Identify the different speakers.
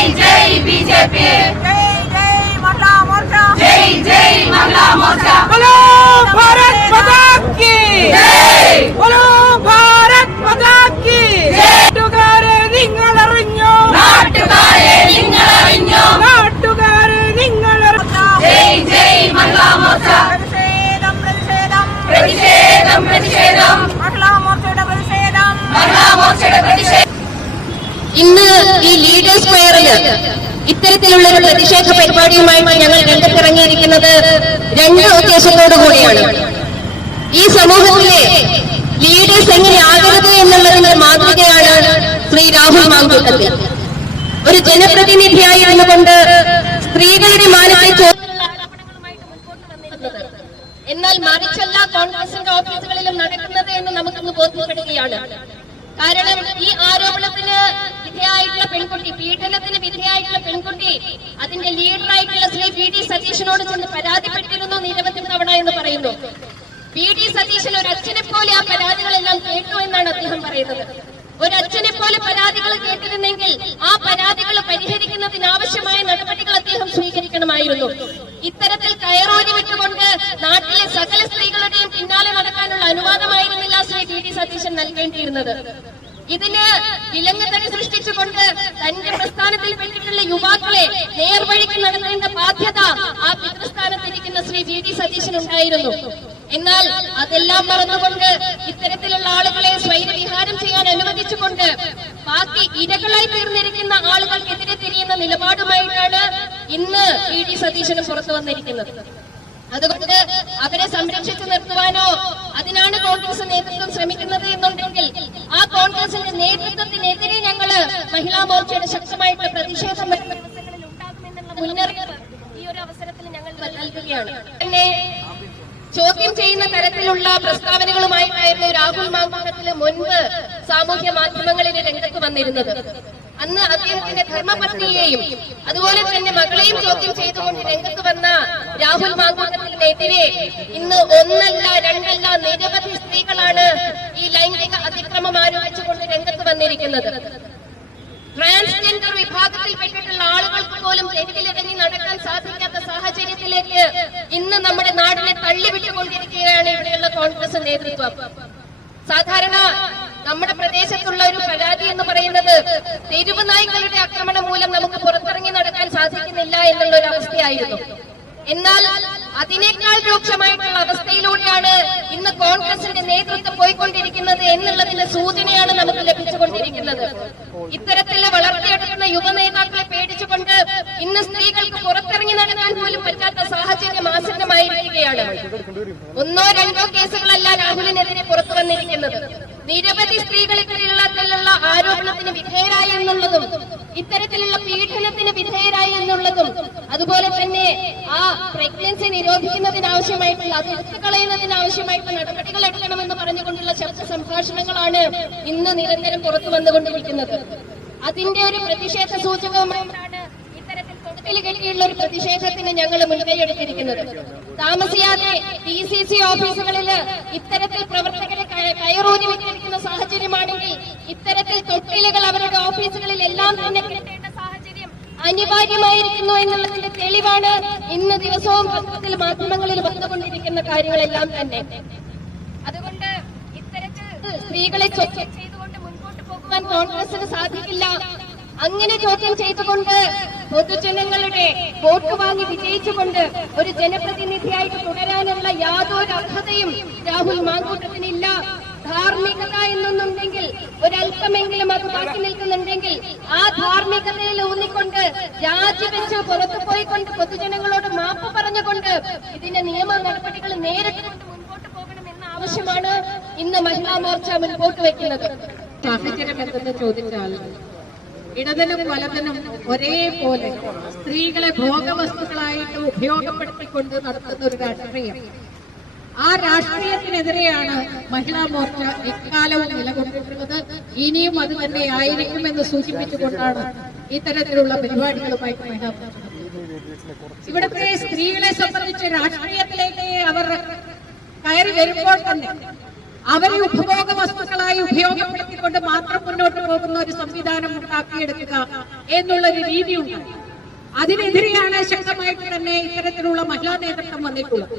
Speaker 1: జై జై బీజేపీ.
Speaker 2: జై జై మహిళా
Speaker 3: మోర్చా. జై జై మహిళా ഇത്തരത്തിലുള്ള ഒരു പ്രതിഷേധ പരിപാടിയുമായിട്ട് ഞങ്ങൾ രംഗത്തിറങ്ങിയിരിക്കുന്നത് രണ്ട് ഉദ്ദേശത്തോടു കൂടിയാണ്. ഈ സമൂഹത്തിലെ ലീഡേഴ്സ് എങ്ങനെ ആകരുത് എന്നുള്ളതിന്റെ മാതൃകയാണ് ശ്രീ രാഹുൽ മാങ്കൂട്ടത്തിൽ. ഒരു ജനപ്രതിനിധിയായി ഇരുന്നുകൊണ്ട് സ്ത്രീകളുടെ മാനസിക എന്നാൽ മറിച്ചല്ല കോൺഗ്രസിന്റെ ഓഫീസുകളിലും നടക്കുന്നത് എന്ന് നമുക്കൊന്ന് ബോധ്യപ്പെടുകയാണ്. കാരണം ഈ ആരോപണത്തിന് വിധേയായിട്ടുള്ള പെൺകുട്ടി പീഡനത്തിന് വിധേയായിട്ടുള്ള പെൺകുട്ടി അതിന്റെ ലീഡറായിട്ടുള്ള ശ്രീ പി ഡി സതീശനോട് ചെന്ന് പരാതിപ്പെട്ടിരുന്നു നിരവധി തവണ എന്ന് പറയുന്നു. പി ഡി സതീശൻ ഒരു അച്ഛനെ പോലെ ആ പരാതികളെല്ലാം കേട്ടു എന്നാണ് അദ്ദേഹം പറയുന്നത്. ഒരു അച്ഛനെ പോലെ പരാതികൾ കേട്ടിരുന്നെങ്കിൽ ആ പരാതികൾ പരിഹരിക്കുന്നതിന് ആവശ്യമായ നടപടികൾ അദ്ദേഹം സ്വീകരിക്കണമായിരുന്നു. ഇത്തരത്തിൽ കയറോലി വിട്ടുകൊണ്ട് നാട്ടിലെ സകല സ്ത്രീകളുടെയും പിന്നാലെ നടക്കാനുള്ള അനുവാദമായിരുന്നില്ല ശ്രീ ടി ഡി സതീശൻ നൽകേണ്ടിയിരുന്നത്. ഇതിന് വിലങ്ങുതടി സൃഷ്ടിച്ചുകൊണ്ട് തന്റെ പ്രസ്ഥാനത്തിൽ പെട്ടിട്ടുള്ള യുവാക്കളെ നേർവഴിക്ക് നടത്തേണ്ട ബാധ്യത ആ പിതൃസ്ഥാനത്തിരിക്കുന്ന ശ്രീ വി ഡി സതീശൻ ഉണ്ടായിരുന്നു. എന്നാൽ അതെല്ലാം മറന്നുകൊണ്ട് ഇത്തരത്തിലുള്ള ആളുകളെ സ്വൈരവിഹാരം ചെയ്യാൻ അനുവദിച്ചുകൊണ്ട് ബാക്കി ഇരകളായി തീർന്നിരിക്കുന്ന ആളുകൾക്കെതിരെ തിരിയുന്ന നിലപാടുമായിട്ടാണ് ഇന്ന് വി ഡി സതീശനും പുറത്തു വന്നിരിക്കുന്നത്. അതുകൊണ്ട് അവരെ സംരക്ഷിച്ചു നിർത്തുവാനോ അതിനാണ് കോൺഗ്രസ് നേതൃത്വം ശ്രമിക്കുന്നത് എന്നുണ്ടെങ്കിൽ കോൺഗ്രസിന്റെ നേതൃത്വത്തിനെതിരെ ഞങ്ങൾ മഹിളാ മോർച്ചയുടെ ശക്തമായിട്ടുള്ള പ്രതിഷേധം മുന്നറിയിപ്പ് ഈ ഒരു അവസരത്തിൽ ഞങ്ങൾ നൽകുകയാണ്. പിന്നെ ചോദ്യം ചെയ്യുന്ന തരത്തിലുള്ള പ്രസ്താവനകളുമായിട്ടായിരുന്നു രാഹുൽ മാങ്കൂട്ടത്തിൽ മുൻപ് സാമൂഹ്യ മാധ്യമങ്ങളിൽ രംഗത്ത് വന്നിരുന്നത്. അന്ന് അദ്ദേഹത്തിന്റെ ധർമ്മപത്നിയെയും അതുപോലെ തന്നെ മകളെയും ചോദ്യം ചെയ്തുകൊണ്ട് രംഗത്ത് വന്ന രാഹുൽ മാങ്കൂട്ടത്തിനെതിരെ ഇന്ന് ഒന്നല്ല രണ്ടല്ല നിരവധി സ്ത്രീകളാണ് ഈ ലൈംഗിക അതിക്രമം ആരോപിച്ചുകൊണ്ട് രംഗത്ത് വന്നിരിക്കുന്നത്. ട്രാൻസ്ജെൻഡർ വിഭാഗത്തിൽപ്പെട്ടിട്ടുള്ള ആളുകൾക്ക് പോലും തെരുവിലിറങ്ങി നടക്കാൻ സാധിക്കാത്ത സാഹചര്യത്തിലേക്ക് ഇന്ന് നമ്മുടെ നാടിനെ തള്ളിവിട്ടുകൊണ്ടിരിക്കുകയാണ് ഇവിടെയുള്ള കോൺഗ്രസ് നേതൃത്വം. സാധാരണ നമ്മുടെ പ്രദേശത്തുള്ള ഒരു പരാതി എന്ന് പറയുന്നത് തെരുവ് നായ്ക്കളുടെ ആക്രമണം മൂലം നമുക്ക് പുറത്തിറങ്ങി നടക്കാൻ സാധിക്കുന്നില്ല എന്നുള്ള ഒരു അവസ്ഥയായിരുന്നു എന്നാൽ അതിനേക്കാൾ അവസ്ഥയിലൂടെയാണ് ഇന്ന് കോൺഗ്രസിന്റെ നേതൃത്വം പോയിക്കൊണ്ടിരിക്കുന്നത് എന്നുള്ളതിന്റെ സൂചനയാണ് നമുക്ക് ലഭിച്ചുകൊണ്ടിരിക്കുന്നത്. ഇത്തരത്തിൽ വളർത്തിയെടുക്കുന്ന യുവനേതാക്കളെ പേടിച്ചുകൊണ്ട് ഇന്ന് സ്ത്രീകൾക്ക് പുറത്തിറങ്ങി നടക്കാൻ പോലും പറ്റാത്ത സാഹചര്യം ആസന്നമായിരിക്കുകയാണ് ഒന്നോ രണ്ടോ കേസുകളല്ല രാഹുലിനെതിരെ പുറത്തു വന്നിരിക്കുന്നത്. നിരവധി സ്ത്രീകൾക്കെതിരെയുള്ള ആരോപണത്തിന് വിധേയരായി എന്നുള്ളതും ഇത്തരത്തിലുള്ള പീഡനത്തിന് വിധേയരായി എന്നുള്ളതും അതുപോലെ തന്നെ ആ പ്രഗ്നൻസി നിരോധിക്കുന്നതിനാവശ്യമായിട്ടുള്ള അത് കളയുന്നതിനാവശ്യമായിട്ടുള്ള നടപടികൾ എടുക്കണമെന്ന് പറഞ്ഞുകൊണ്ടുള്ള ശബ്ദ സംഭാഷണങ്ങളാണ് ഇന്ന് നിരന്തരം പുറത്തു വന്നുകൊണ്ടിരിക്കുന്നത്. അതിന്റെ ഒരു പ്രതിഷേധ സൂചകമായിട്ടാണ് ഇത്തരത്തിൽ കൊടുക്കൽ കെട്ടിയുള്ള ഒരു പ്രതിഷേധത്തിന് ഞങ്ങൾ മുൻകൈയെടുത്തിരിക്കുന്നത് താമസിയാതെ ഡി സി സി ഓഫീസുകളിൽ ഇത്തരത്തിൽ പ്രവർത്തകരെ കയ- കയറൂരി വിട്ടിരിക്കുന്ന സാഹചര്യമാണെങ്കിൽ ഇത്തരത്തിൽ തൊട്ടിലുകൾ അവരുടെ ഓഫീസുകളിൽ എല്ലാം തന്നെ അനിവാര്യമായിരിക്കുന്നു എന്നുള്ളതിന്റെ തെളിവാണ് ഇന്ന് ദിവസവും പത്രത്തിൽ മാധ്യമങ്ങളിൽ വന്നുകൊണ്ടിരിക്കുന്ന കാര്യങ്ങളെല്ലാം തന്നെ. അതുകൊണ്ട് ഇത്തരത്തിൽ സ്ത്രീകളെ ചെയ്തുകൊണ്ട് മുൻപോട്ട് പോകുവാൻ കോൺഗ്രസിന് സാധിക്കില്ല. അങ്ങനെ ചോദ്യം ചെയ്തുകൊണ്ട് പൊതുജനങ്ങളുടെ വോട്ട് വാങ്ങി വിജയിച്ചുകൊണ്ട് ഒരു ജനപ്രതിനിധിയായിട്ട് തുടരാനുള്ള യാതൊരു അർഹതയും രാഹുൽ മാങ്കൂട്ടത്തിനില്ല. ധാർമ്മികത എന്നൊന്നുണ്ടെങ്കിൽ ഒരല്പമെങ്കിലും അത് ബാക്കി നിൽക്കുന്നുണ്ടെങ്കിൽ ആ ധാർമ്മികതയിൽ ഊന്നിക്കൊണ്ട് രാജിവെച്ച് പുറത്തു പോയിക്കൊണ്ട് പൊതുജനങ്ങളോട് മാപ്പ് പറഞ്ഞുകൊണ്ട് ഇതിന്റെ നിയമ നടപടികൾ നേരിട്ട് മുൻപോട്ട് പോകണമെന്ന ആവശ്യമാണ് ഇന്ന് മഹിളാ മോർച്ച മുൻപോട്ട് വെക്കുന്നത്.
Speaker 4: ചോദിച്ചാൽ ഇടതിനും വലതനും ഒരേപോലെ സ്ത്രീകളെ ഭോഗവസ്തുക്കളായിട്ട് ഉപയോഗപ്പെടുത്തിക്കൊണ്ട് നടത്തുന്ന ഒരു രാഷ്ട്രീയം. ആ രാഷ്ട്രീയത്തിനെതിരെയാണ് മഹിളാ മോർച്ച എക്കാലവും നിലകൊണ്ടിട്ടുള്ളത്. ഇനിയും അത് തന്നെ ആയിരിക്കുമെന്ന് സൂചിപ്പിച്ചുകൊണ്ടാണ് ഇത്തരത്തിലുള്ള പരിപാടികളുമായിട്ട് മഹിളാ മോർച്ച ഇവിടുത്തെ സ്ത്രീകളെ സംബന്ധിച്ച് രാഷ്ട്രീയത്തിലേക്ക് അവർ കയറി വരുമ്പോൾ തന്നെ അവരെ ഉപഭോഗ വസ്തുക്കളായി ഉപയോഗപ്പെടുത്തിക്കൊണ്ട് മാത്രം മുന്നോട്ട് പോകുന്ന ഒരു സംവിധാനം ഉണ്ടാക്കിയെടുക്കുക എന്നുള്ളൊരു രീതിയുണ്ട്. അതിനെതിരെയാണ് ശക്തമായിട്ട് തന്നെ ഇത്തരത്തിലുള്ള മഹിളാ നേതൃത്വം വന്നിട്ടുള്ളത്.